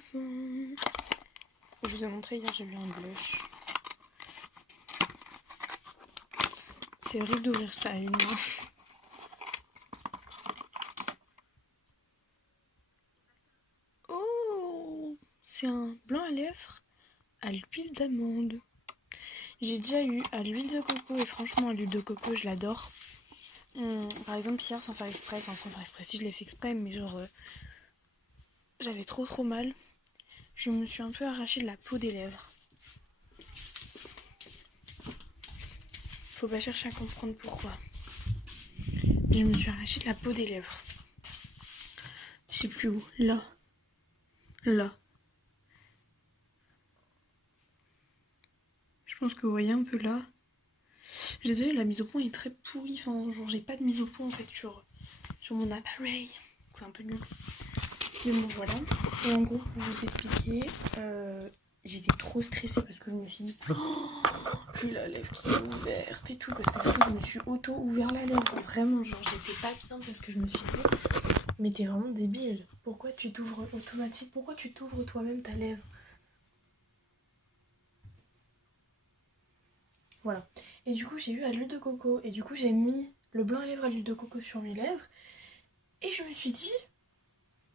avant. Je vous ai montré hier, j'ai vu un blush. C'est horrible d'ouvrir ça à une main. Oh, c'est un blanc à lèvres à l'huile d'amande. J'ai déjà eu à l'huile de coco et franchement à l'huile de coco je l'adore. Par exemple hier sans faire exprès, si je l'ai fait exprès mais genre j'avais trop mal. Je me suis un peu arraché de la peau des lèvres. Faut pas chercher à comprendre pourquoi. Je me suis arraché de la peau des lèvres. Je sais plus où. Là. Je pense que vous voyez un peu là. Je suis désolée, la mise au point est très pourrie. Enfin, genre j'ai pas de mise au point en fait sur mon appareil. C'est un peu nul. Mais bon voilà. Et en gros pour vous expliquer, j'étais trop stressée parce que je me suis dit j'ai la lèvre qui est ouverte et tout. Parce que du coup je me suis auto-ouvert la lèvre. Vraiment genre j'étais pas bien parce que je me suis dit mais t'es vraiment débile. Pourquoi tu t'ouvres automatique? Pourquoi tu t'ouvres toi-même ta lèvre? Voilà. Et du coup j'ai eu à l'huile de coco. Et du coup j'ai mis le blanc à lèvres à l'huile de coco sur mes lèvres. Et je me suis dit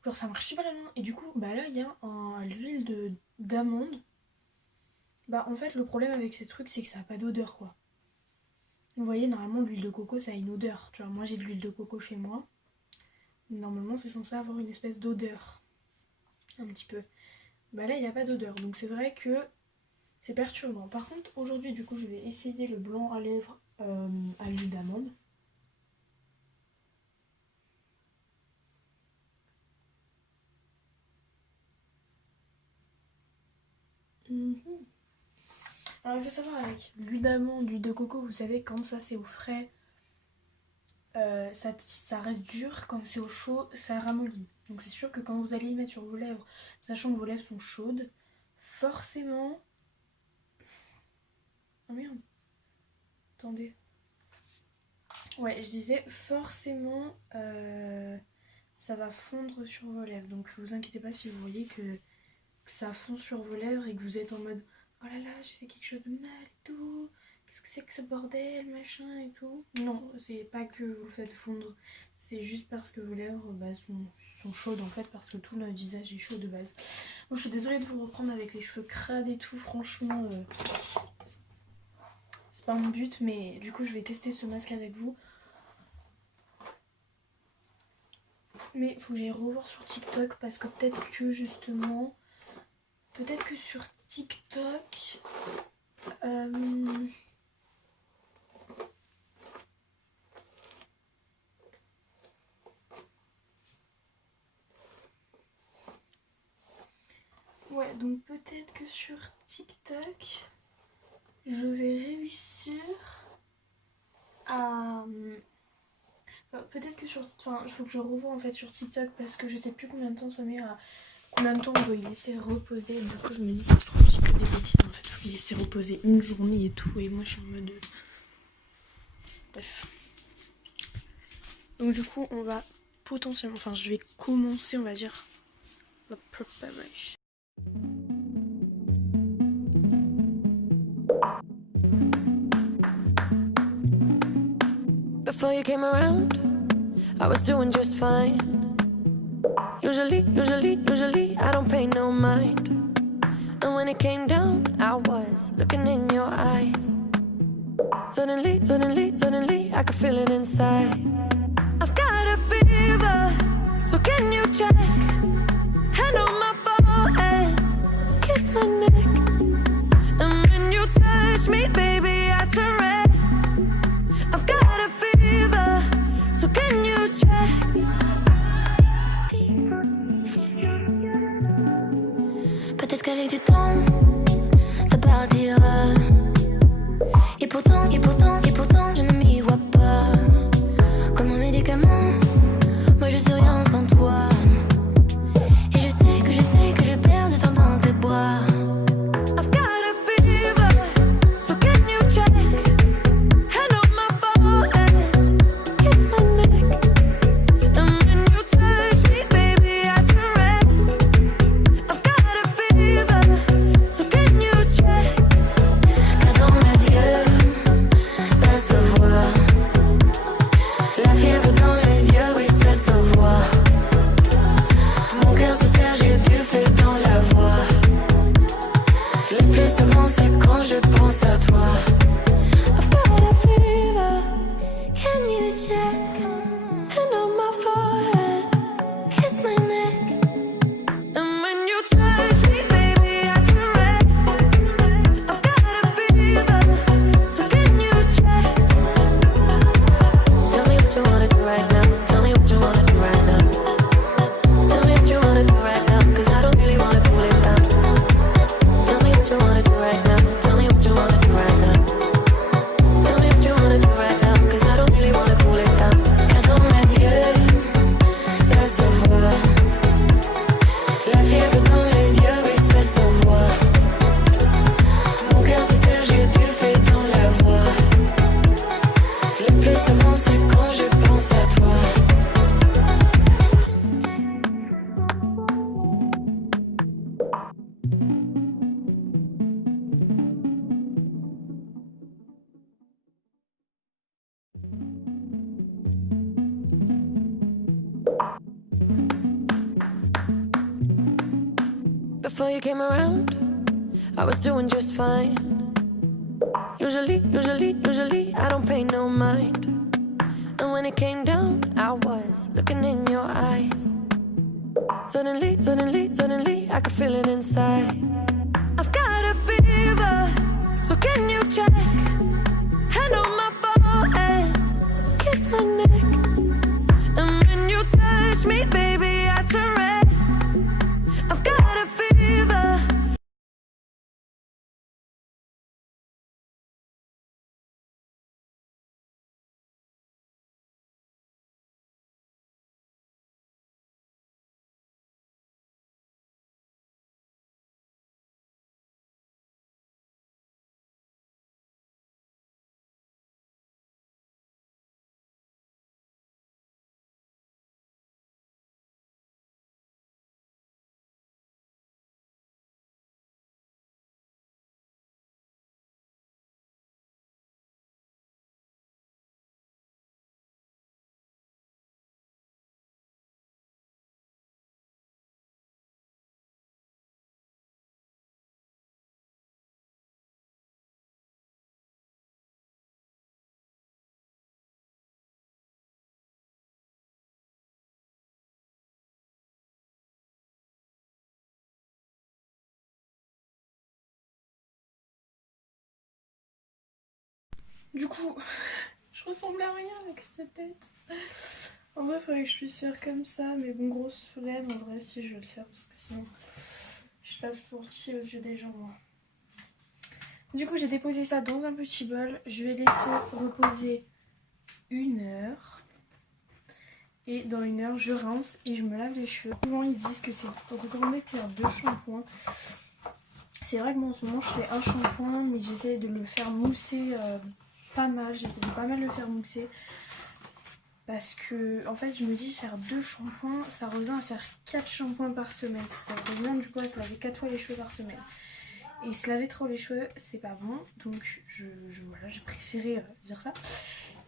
genre ça marche super bien. Et du coup bah là il y a l'huile d'amande. Bah en fait le problème avec ces trucs c'est que ça a pas d'odeur quoi. Vous voyez normalement l'huile de coco ça a une odeur. Tu vois moi j'ai de l'huile de coco chez moi. Normalement c'est censé avoir une espèce d'odeur. Un petit peu. Bah là il n'y a pas d'odeur. Donc c'est vrai que c'est perturbant. Par contre aujourd'hui du coup je vais essayer le blanc à lèvres à l'huile d'amande. Alors il faut savoir avec l'huile d'amande, l'huile de coco, vous savez quand ça c'est au frais, ça reste dur, quand c'est au chaud, ça ramollit. Donc c'est sûr que quand vous allez y mettre sur vos lèvres, sachant que vos lèvres sont chaudes, forcément... Oh merde. Attendez. Ouais, je disais forcément ça va fondre sur vos lèvres. Donc vous inquiétez pas si vous voyez que ça fond sur vos lèvres et que vous êtes en mode oh là là j'ai fait quelque chose de mal et tout, qu'est-ce que c'est que ce bordel machin et tout. Non, c'est pas que vous le faites fondre, c'est juste parce que vos lèvres sont chaudes en fait, parce que tout notre visage est chaud de base. Bon, je suis désolée de vous reprendre avec les cheveux crades et tout, franchement c'est pas mon but, mais du coup je vais tester ce masque avec vous. Mais faut que j'aille revoir sur TikTok parce que peut-être que justement... Peut-être que sur TikTok... Ouais, donc peut-être que sur TikTok, je vais réussir à... peut-être que sur... Enfin, il faut que je revoie en fait sur TikTok parce que je sais plus combien de temps ça met à... Combien de temps on doit y laisser reposer. Du coup, je me dis, c'est trop un petit peu des bêtises en fait. Faut y laisser reposer une journée et tout. Et moi, je suis en mode... Bref. Donc du coup, on va potentiellement... Enfin, je vais commencer, on va dire, la preparation. Before you came around, I was doing just fine. Usually, I don't pay no mind. And when it came down, I was looking in your eyes. Suddenly, I could feel it inside. I've got a fever, so can you check? Hand on my forehead, kiss my neck. And when you touch me, baby, I turn red. I've got a fever, so can you check? Peut-être qu'avec du temps, ça partira. Et pourtant, je ne m'y vois pas. Comme un médicament, moi je sais rien sans toi. Et je sais que je perds de temps dans tes bras. I've got a fever, so can you Before you came around, I was doing just fine. Usually, I don't pay no mind. And when it came down, I was looking in your eyes. Suddenly, I could feel it inside. I've got a fever, so can you check? Hand on my forehead, kiss my neck. And when you touch me, baby, I turn red. I've got a fever. Du coup, je ressemble à rien avec cette tête. En vrai, il faudrait que je puisse faire comme ça, mais bon, grosse flemme. En vrai, si je vais le faire, parce que sinon, je passe pour qui aux yeux des gens, moi. Du coup, j'ai déposé ça dans un petit bol. Je vais laisser reposer 1 heure. Et dans 1 heure, je rince et je me lave les cheveux. Souvent, ils disent que c'est recommandé de faire 2 shampoings. C'est vrai que moi, en ce moment, je fais un shampoing, mais j'essaie de le faire mousser pas mal. J'essaie de pas mal le faire mousser. Parce que, en fait, je me dis, faire 2 shampoings, ça revient à faire 4 shampoings par semaine. Ça revient du coup à se laver 4 fois les cheveux par semaine. Et se laver trop les cheveux, c'est pas bon. Donc, voilà, j'ai préféré dire ça.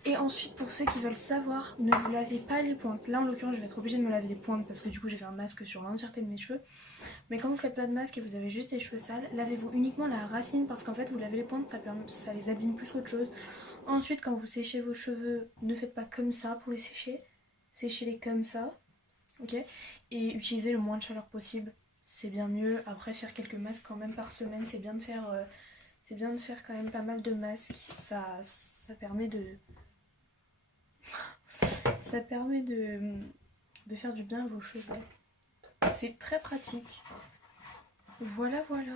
Et ensuite, pour ceux qui veulent savoir, ne vous lavez pas les pointes. Là, en l'occurrence, je vais être obligée de me laver les pointes parce que du coup, j'ai fait un masque sur l'entièreté de mes cheveux. Mais quand vous faites pas de masque et vous avez juste les cheveux sales, lavez-vous uniquement la racine parce qu'en fait, vous lavez les pointes, ça les abîme plus qu'autre chose. Ensuite, quand vous séchez vos cheveux, ne faites pas comme ça pour les sécher. Séchez-les comme ça, ok? Et utilisez le moins de chaleur possible, c'est bien mieux. Après, faire quelques masques quand même par semaine, c'est bien de faire quand même pas mal de masques. Ça permet de... ça permet de faire du bien à vos cheveux. C'est très pratique. Voilà, voilà.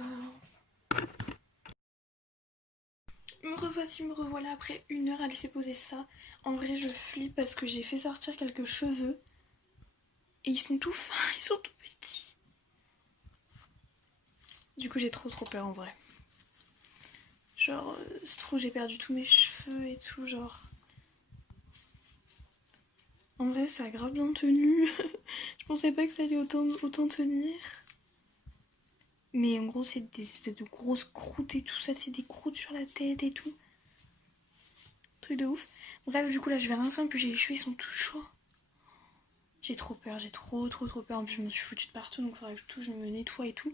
Me revoilà après 1 heure à laisser poser ça. En vrai, je flippe parce que j'ai fait sortir quelques cheveux. Et ils sont tout fins, ils sont tout petits. Du coup, j'ai trop peur en vrai. Genre, c'est trop, j'ai perdu tous mes cheveux et tout, genre... En vrai, ça a grave bien tenu. Je pensais pas que ça allait autant tenir. Mais en gros, c'est des espèces de grosses croûtes et tout. Ça fait des croûtes sur la tête et tout. Truc de ouf. Bref, du coup, là, je vais rincer. En plus, j'ai les cheveux, ils sont tout chauds. J'ai trop peur, j'ai trop peur. En plus, je me suis foutue de partout, donc il faudrait que je me nettoie et tout.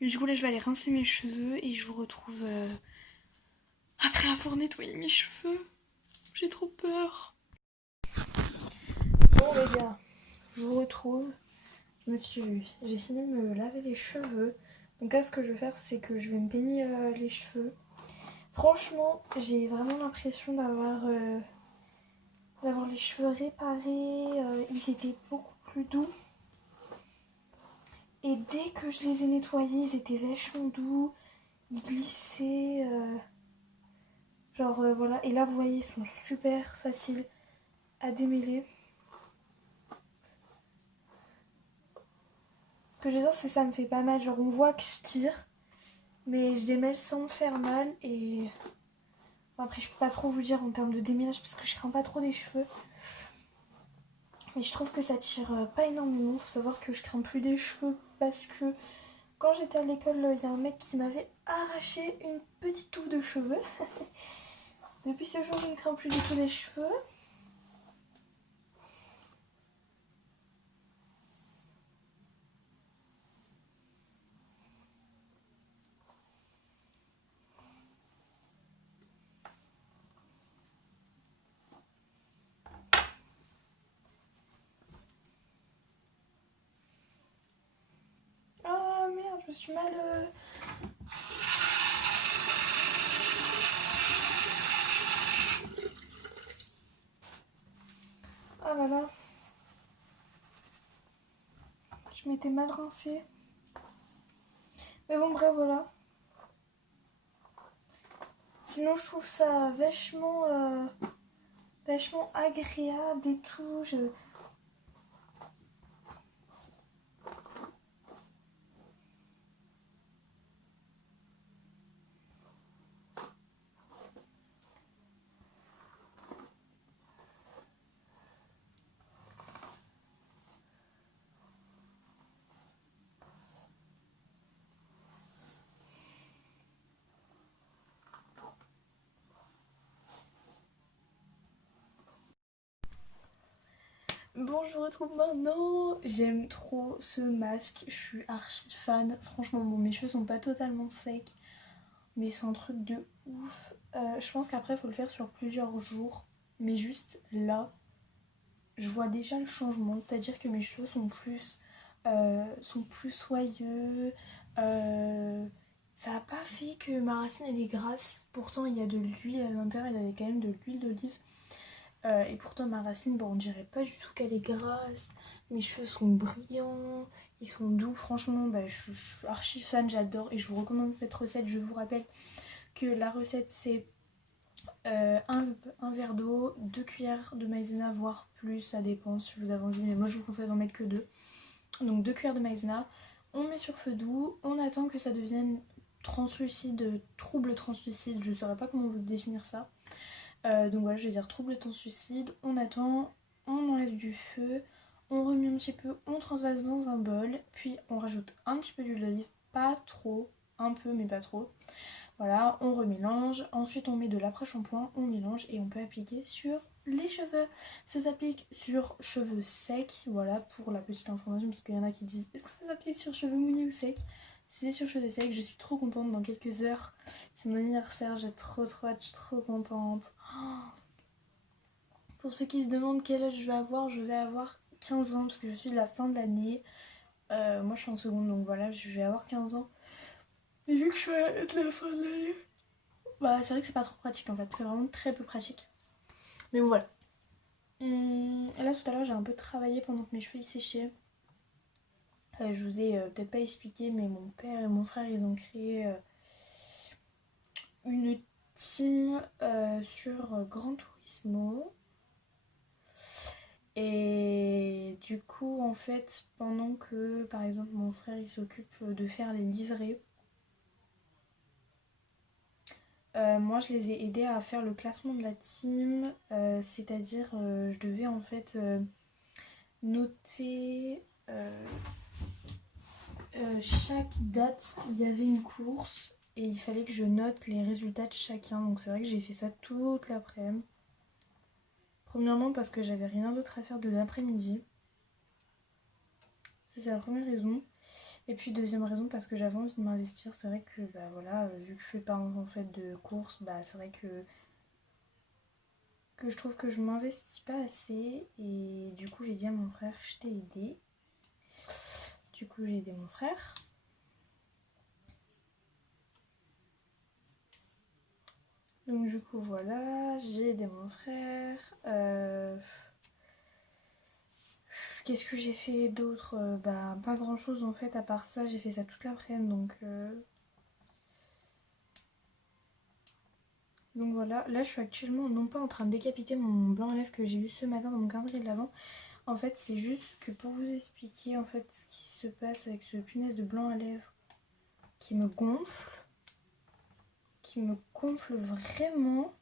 Mais du coup, là, je vais aller rincer mes cheveux et je vous retrouve après avoir nettoyé mes cheveux. J'ai trop peur. Bon, les gars, je vous retrouve. J'ai fini de me laver les cheveux. Donc là, ce que je vais faire, c'est que je vais me peigner les cheveux. Franchement, j'ai vraiment l'impression d'avoir les cheveux réparés. Ils étaient beaucoup plus doux. Et dès que je les ai nettoyés, ils étaient vachement doux. Ils glissaient. Voilà. Et là, vous voyez, ils sont super faciles à démêler. Ce que je veux dire, c'est que ça me fait pas mal. Genre, on voit que je tire, mais je démêle sans me faire mal. Et bon, après, je peux pas trop vous dire en termes de démêlage parce que je crains pas trop des cheveux. Mais je trouve que ça tire pas énormément. Faut savoir que je crains plus des cheveux parce que quand j'étais à l'école, il y a un mec qui m'avait arraché une petite touffe de cheveux. Depuis ce jour, je ne crains plus du tout des cheveux. suis mal... Ah là là. Je m'étais mal rincée. Mais bon, bref, voilà. Sinon, je trouve ça vachement agréable et tout. Bon, je vous retrouve maintenant. J'aime trop ce masque. Je suis archi fan. Franchement, bon, mes cheveux sont pas totalement secs, mais c'est un truc de ouf. Je pense qu'après, il faut le faire sur plusieurs jours. Mais juste là, je vois déjà le changement. C'est-à-dire que mes cheveux sont plus soyeux. Ça n'a pas fait que ma racine elle est grasse. Pourtant, il y a de l'huile à l'intérieur. Il y avait quand même de l'huile d'olive. Et pourtant ma racine, bon on dirait pas du tout qu'elle est grasse, mes cheveux sont brillants, ils sont doux, franchement bah, je suis archi fan, j'adore et je vous recommande cette recette. Je vous rappelle que la recette c'est un verre d'eau, 2 cuillères de maïzena, voire plus, ça dépend si vous avez envie, mais moi je vous conseille d'en mettre que 2. Donc 2 cuillères de maïzena, on met sur feu doux, on attend que ça devienne translucide, trouble translucide, je saurais pas comment vous définir ça. Donc voilà, je vais dire trouble translucide, on attend, on enlève du feu, on remet un petit peu, on transvase dans un bol, puis on rajoute un petit peu d'huile d'olive, pas trop, un peu mais pas trop. Voilà, on remélange, ensuite on met de l'après-shampoing, on mélange et on peut appliquer sur les cheveux. Ça s'applique sur cheveux secs, voilà pour la petite information, parce qu'il y en a qui disent est-ce que ça s'applique sur cheveux mouillés ou secs? C'est sur cheveux secs, je suis trop contente, dans quelques heures, c'est mon anniversaire, j'ai trop hâte, je suis trop contente. Pour ceux qui se demandent quel âge je vais avoir 15 ans parce que je suis de la fin de l'année. Moi je suis en seconde donc voilà, je vais avoir 15 ans. Mais vu que je suis de la fin de l'année, bah c'est vrai que c'est pas trop pratique en fait, c'est vraiment très peu pratique. Mais bon voilà. Là tout à l'heure j'ai un peu travaillé pendant que mes cheveux ils séchaient. Je vous ai peut-être pas expliqué mais mon père et mon frère ils ont créé une team sur Gran Turismo. Et du coup, en fait, pendant que, par exemple, mon frère, il s'occupe de faire les livrets, moi, je les ai aidés à faire le classement de la team. C'est-à-dire, je devais, en fait, noter chaque date, il y avait une course, et il fallait que je note les résultats de chacun. Donc c'est vrai que j'ai fait ça toute l'après-midi. Premièrement, parce que j'avais rien d'autre à faire de l'après-midi. Ça, c'est la première raison. Et puis deuxième raison parce que j'avais envie de m'investir. C'est vrai que bah voilà, vu que je fais pas en fait de courses, bah c'est vrai que je trouve que je m'investis pas assez. Et du coup j'ai dit à mon frère je t'ai aidé. Du coup j'ai aidé mon frère. Donc du coup voilà, j'ai aidé mon frère. Qu'est-ce que j'ai fait d'autre? Bah pas grand chose en fait à part ça, j'ai fait ça toute l'après-midi donc voilà, là je suis actuellement non pas en train de décapiter mon blanc à lèvres que j'ai eu ce matin dans mon calendrier de l'Avent. En fait c'est juste que pour vous expliquer en fait ce qui se passe avec ce punaise de blanc à lèvres qui me gonfle vraiment.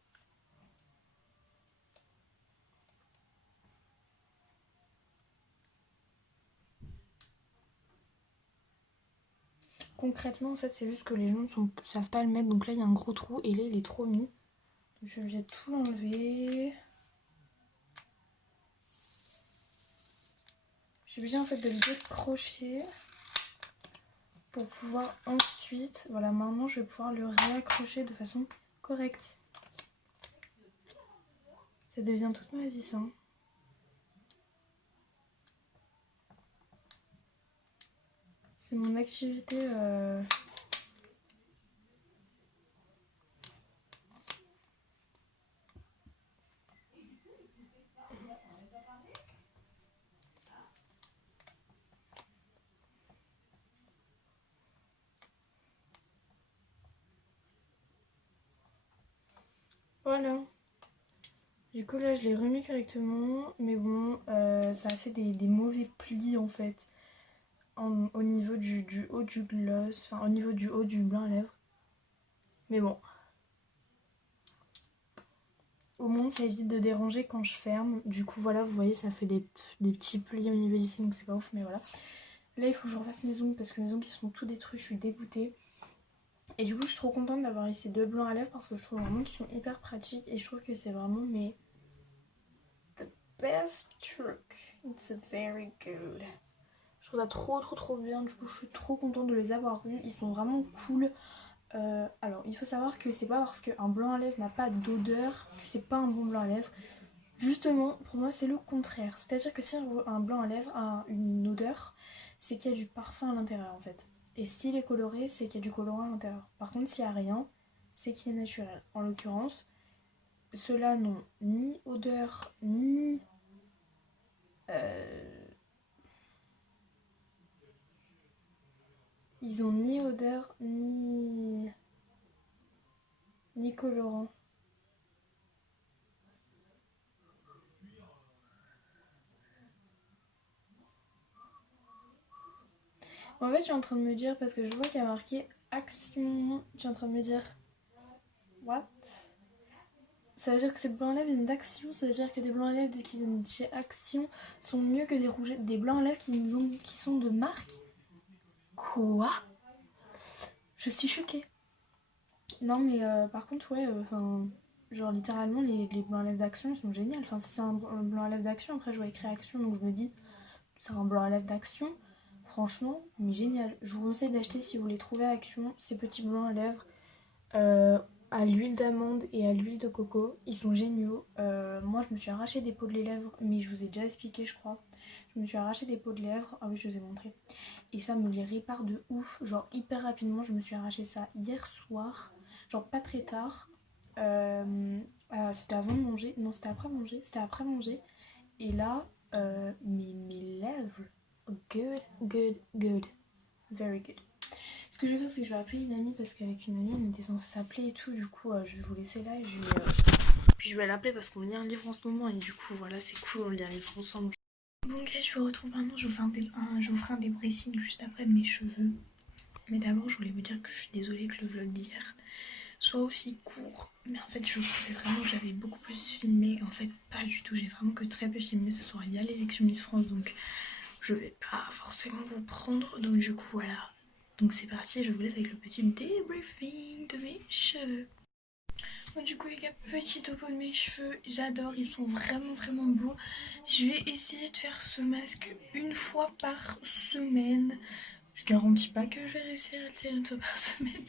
Concrètement en fait c'est juste que les gens ne savent pas le mettre, donc là il y a un gros trou et là il est trop mis. Je vais tout l'enlever. J'ai besoin en fait de le décrocher pour pouvoir ensuite, voilà maintenant je vais pouvoir le réaccrocher de façon correcte. Ça devient toute ma vie ça. c'est mon activité. Voilà. Du coup là je l'ai remis correctement, mais bon ça a fait des mauvais plis en fait au niveau du haut du gloss, enfin au niveau du haut du blanc à lèvres. Mais bon, au moins ça évite de déranger quand je ferme. Du coup voilà, vous voyez ça fait des petits plis au niveau d'ici, donc c'est pas ouf, mais voilà. Là il faut que je refasse mes ongles parce que mes ongles ils sont tout détruits, je suis dégoûtée. Et du coup je suis trop contente d'avoir eu ces deux blancs à lèvres parce que je trouve vraiment qu'ils sont hyper pratiques et je trouve que c'est vraiment mais the best trick. It's very good. Je trouve ça trop bien, du coup je suis trop contente de les avoir eus, ils sont vraiment cool. Alors il faut savoir que c'est pas parce qu'un blanc à lèvres n'a pas d'odeur que c'est pas un bon blanc à lèvres. Justement pour moi c'est le contraire, c'est à dire que si un blanc à lèvres a une odeur, c'est qu'il y a du parfum à l'intérieur en fait. Et s'il est coloré, c'est qu'il y a du colorant à l'intérieur. Par contre s'il y a rien, c'est qu'il est naturel. En l'occurrence, ceux-là n'ont ni odeur ni ils ont ni odeur ni colorant. En fait, je suis en train de me dire, parce que je vois qu'il y a marqué action, je suis en train de me dire, what? Ça veut dire que ces blancs à lèvres viennent d'Action, ça veut dire que des blancs à lèvres qui viennent de chez Action sont mieux que des blancs à lèvres qui sont de marque. Quoi? Je suis choquée. Non mais par contre ouais, genre littéralement les blancs à lèvres d'Action ils sont géniaux. Enfin si c'est un blanc à lèvres d'Action, après je vois écrit Action donc je me dis c'est un blanc à lèvres d'Action. Franchement, mais génial. Je vous conseille d'acheter si vous les trouvez à Action, ces petits blancs à lèvres à l'huile d'amande et à l'huile de coco. Ils sont géniaux. Moi, je me suis arraché des peaux de lèvres, mais je vous ai déjà expliqué, je crois. Je me suis arraché des peaux de lèvres. Ah oui, je vous ai montré. Et ça me les répare de ouf. Genre, hyper rapidement, je me suis arraché ça hier soir. Genre, pas très tard. C'était avant de manger. Non, c'était après manger. C'était après manger. Et là, mes lèvres. Good. Very good. Ce que je vais faire, c'est que je vais appeler une amie parce qu'avec une amie, on était censé s'appeler et tout. Du coup, je vais vous laisser là et puis je vais l'appeler parce qu'on lit un livre en ce moment et du coup, voilà, c'est cool, on lit un livre ensemble. Bon, ok, je vous retrouve maintenant. Je vous ferai un débriefing juste après de mes cheveux. Mais d'abord, je voulais vous dire que je suis désolée que le vlog d'hier soit aussi court. Mais en fait, je pensais vraiment que j'avais beaucoup plus filmé. En fait, pas du tout. J'ai vraiment que très peu filmé ce soir. Il y a l'élection Miss France, donc je vais pas forcément vous prendre. Donc du coup, voilà. Donc c'est parti, je vous laisse avec le petit débriefing de mes cheveux. Bon, du coup les gars, petit topo de mes cheveux, j'adore, ils sont vraiment beaux. Je vais essayer de faire ce masque une fois par semaine. Je garantis pas que je vais réussir à le faire une fois par semaine,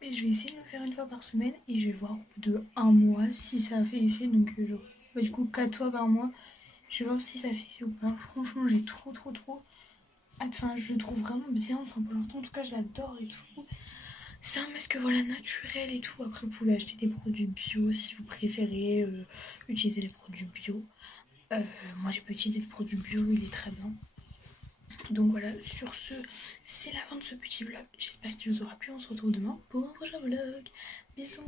mais je vais essayer de le faire une fois par semaine et je vais voir au bout de un mois si ça a fait effet. Donc du coup 4 fois par mois, je vais voir si ça fait effet ou pas. Franchement j'ai trop enfin je le trouve vraiment bien, enfin pour l'instant en tout cas je l'adore et tout. C'est un masque voilà naturel et tout. Après vous pouvez acheter des produits bio si vous préférez utiliser les produits bio. Moi j'ai pas utilisé le produit bio, il est très bien. Donc voilà, sur ce, c'est la fin de ce petit vlog. J'espère qu'il vous aura plu, on se retrouve demain pour un prochain vlog. Bisous.